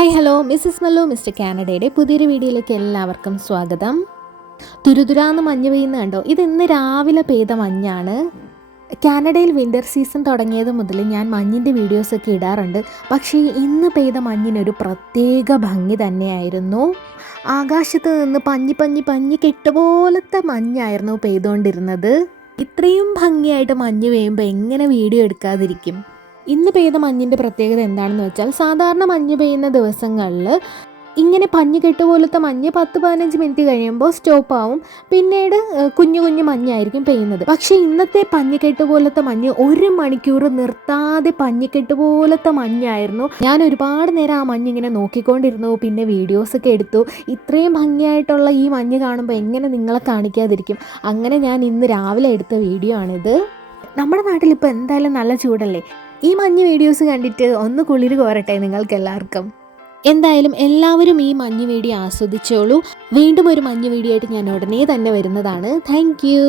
Hi hello Mrs Mallu Mr കാനഡയുടെ പുതിയൊരു വീഡിയോയിലേക്ക് എല്ലാവർക്കും സ്വാഗതം. തുരുതുരാന്ന് മഞ്ഞ് പെയ്യുന്ന കണ്ടോ? ഇത് ഇന്ന് രാവിലെ പെയ്ത മഞ്ഞാണ്. കാനഡയിൽ വിൻ്റർ സീസൺ തുടങ്ങിയത് മുതൽ ഞാൻ മഞ്ഞിൻ്റെ വീഡിയോസൊക്കെ ഇടാറുണ്ട്. പക്ഷേ ഇന്ന് പെയ്ത മഞ്ഞിനൊരു പ്രത്യേക ഭംഗി തന്നെയായിരുന്നു. ആകാശത്ത് നിന്ന് പഞ്ഞി കെട്ടുപോലത്തെ മഞ്ഞായിരുന്നു പെയ്തുകൊണ്ടിരുന്നത്. ഇത്രയും ഭംഗിയായിട്ട് മഞ്ഞ് പെയ്യുമ്പോൾ എങ്ങനെ വീഡിയോ എടുക്കാതിരിക്കും? ഇന്ന് പെയ്ത മഞ്ഞിൻ്റെ പ്രത്യേകത എന്താണെന്ന് വെച്ചാൽ, സാധാരണ മഞ്ഞ് പെയ്യുന്ന ദിവസങ്ങളിൽ ഇങ്ങനെ പഞ്ഞിക്കെട്ട് പോലത്തെ മഞ്ഞ് 10-15 മിനിറ്റ് കഴിയുമ്പോൾ സ്റ്റോപ്പ് ആവും. പിന്നീട് കുഞ്ഞു കുഞ്ഞു മഞ്ഞായിരിക്കും പെയ്യുന്നത്. പക്ഷേ ഇന്നത്തെ പഞ്ഞിക്കെട്ട് പോലത്തെ മഞ്ഞ് 1 മണിക്കൂർ നിർത്താതെ പഞ്ഞിക്കെട്ട് പോലത്തെ മഞ്ഞായിരുന്നു. ഞാൻ ഒരുപാട് നേരം ആ മഞ്ഞ് ഇങ്ങനെ നോക്കിക്കൊണ്ടിരുന്നു. പിന്നെ വീഡിയോസൊക്കെ എടുത്തു. ഇത്രയും ഭംഗിയായിട്ടുള്ള ഈ മഞ്ഞ് കാണുമ്പോൾ എങ്ങനെ നിങ്ങളെ കാണിക്കാതിരിക്കും? അങ്ങനെ ഞാൻ ഇന്ന് രാവിലെ എടുത്ത വീഡിയോ ആണിത്. നമ്മുടെ നാട്ടിൽ ഇപ്പോൾ എന്തായാലും നല്ല ചൂടല്ലേ? ഈ മഞ്ഞ് വീഡിയോസ് കണ്ടിട്ട് ഒന്ന് കുളിര് കോരട്ടെ നിങ്ങൾക്ക് എല്ലാവർക്കും. എന്തായാലും എല്ലാവരും ഈ മഞ്ഞ് വീഡിയോ ആസ്വദിച്ചോളൂ. വീണ്ടും ഒരു മഞ്ഞ് വീഡിയോ ആയിട്ട് ഞാൻ ഉടനെ തന്നെ വരുന്നതാണ്. Thank you.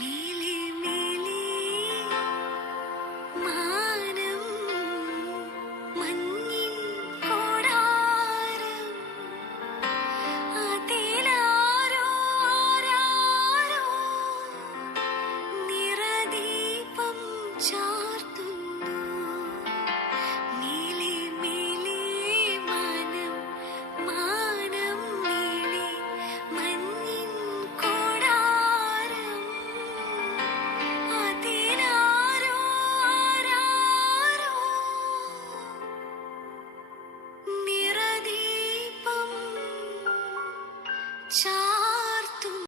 നീലി നീലി മാനം മഞ്ഞിൻ കൊടാരം അതിലാരോ ആരാരോ നിറദീപം ചാർത്തുന്നു. നീലി നീലി മാനം മാനം നീലി മഞ്ഞിൻ കൊടാരം അതിലാരോ ആരാരോ നിറദീപം ചാർത്തുന്നു.